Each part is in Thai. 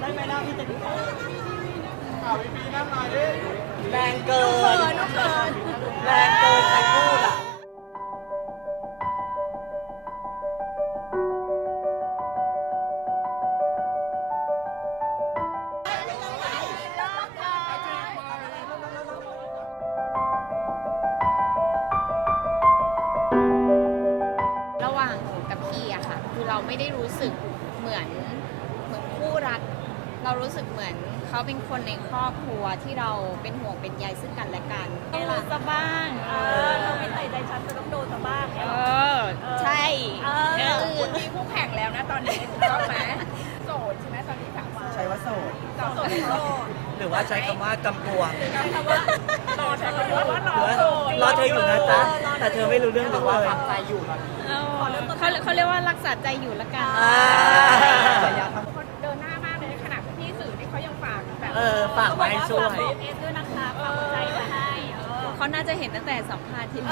ได้ไหมนะพี่จะดูอ่าวีปีนั่งมาดิแรงเกินนุ่มเกินแรงเกินใครพูดอ่ะไม่ได้รู้สึกเหมือนเหมือนคู่รักเรารู้สึกเหมือน เขาเป็นคนในครอบครัวที่เราเป็นห่วงเป็นใยซึ่งกันและกันต้องรู้ซะบ้างเออเราไม่ใส่ใจฉันจะต้องโดนซะบ้างเออใช่เออคุณมีผู่แข่งแล้วนะ ตอนนี้ชอบไหมโสดใช่ไหมตอนนี้ถามว่าใช่ว่าโสดโสดโสดหรือว่าใช้คำว่ากำปวงรอวรอเธออยู่นะจ๊ะแต่เธอไม่รู้เรื่องหรอกว่าักใจอยู่ตอนนเขาเรียกว่ารักษาใจอยู่แล้วกันฝากไว้ช่วยเอด้วยนะคะฝากเขาน่าจะเห็น ตั้งแต่สองพันที่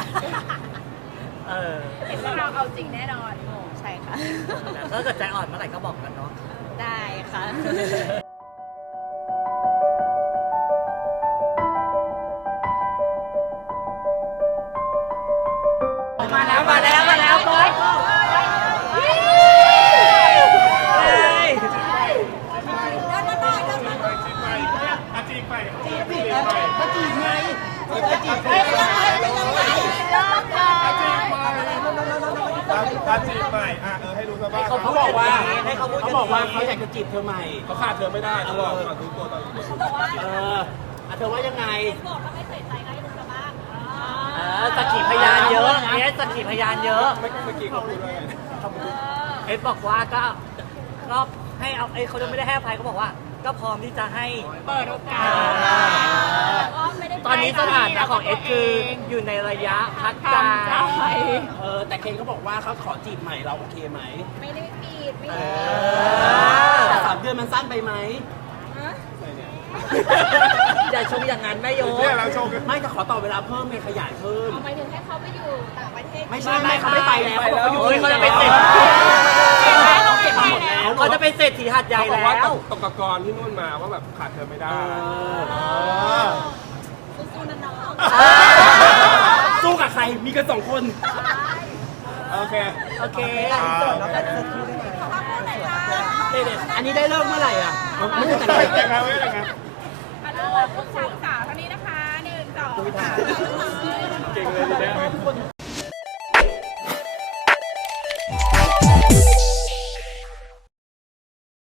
เห็นว่าเราเอาจริงแน่ นอนใช่ค่ะ แล้วก็เกิดใจอ่อนเมื่อไหร่ ก็บอกกันเนาะได้ ค่ะจีบไงก็จีบไงก็จีจีบใหเ้เขาบอกว่าให้เขาพูดเขาบอกว่าเขาอยากจะจีบเธอใหม่เขาขาดเธอไม่ได้ตลอดอกวตลเออเธอว่ายังไงเออสกิบพยานเยอะนะเอสสกิบพยานเยอะ ไม่ไม่กี่คนเลยเอสบอกว่าก็รอให้เอาไอ้เขาจะไม่ได้ให้ภัยเขาบอกว่าก็พร้อมที่จะให้เปิดโอกาส ตอนนี้สถานะของเอ็กคืออยู่ในระยะพักจาใเออแต่เคนก็บอกว่าเขาขอจีบใหม่เราโอเคไหม ไม่ได้ปีด ไม่ได้สามเดือนมันสั้นไปไหมฮะไม่เนี่ย อย่าชงอย่างนั้นไม่โยมไม่ก็ขอต่อเวลาเพิ่มไงขยายเพิ่มทำไมถึงให้เขาไปอยู่ต่างประเทศ ไม่ใช่ไม่เขาไม่ไปแล้วเขาอยู่เขาจะไปเต็จะไปเศรษฐีหัดใหญ่แล้วตกตกกรที่นู่นมาว่าแบบขาดเธอไม่ได้สู้นน้องสู้กับใคร มีกันสองคน โอเค โอเค อันนี้ได้เลิกเมื่อไหร่อ่ะ ไม่ได้แต่งงานไม่ได้แต่งงาน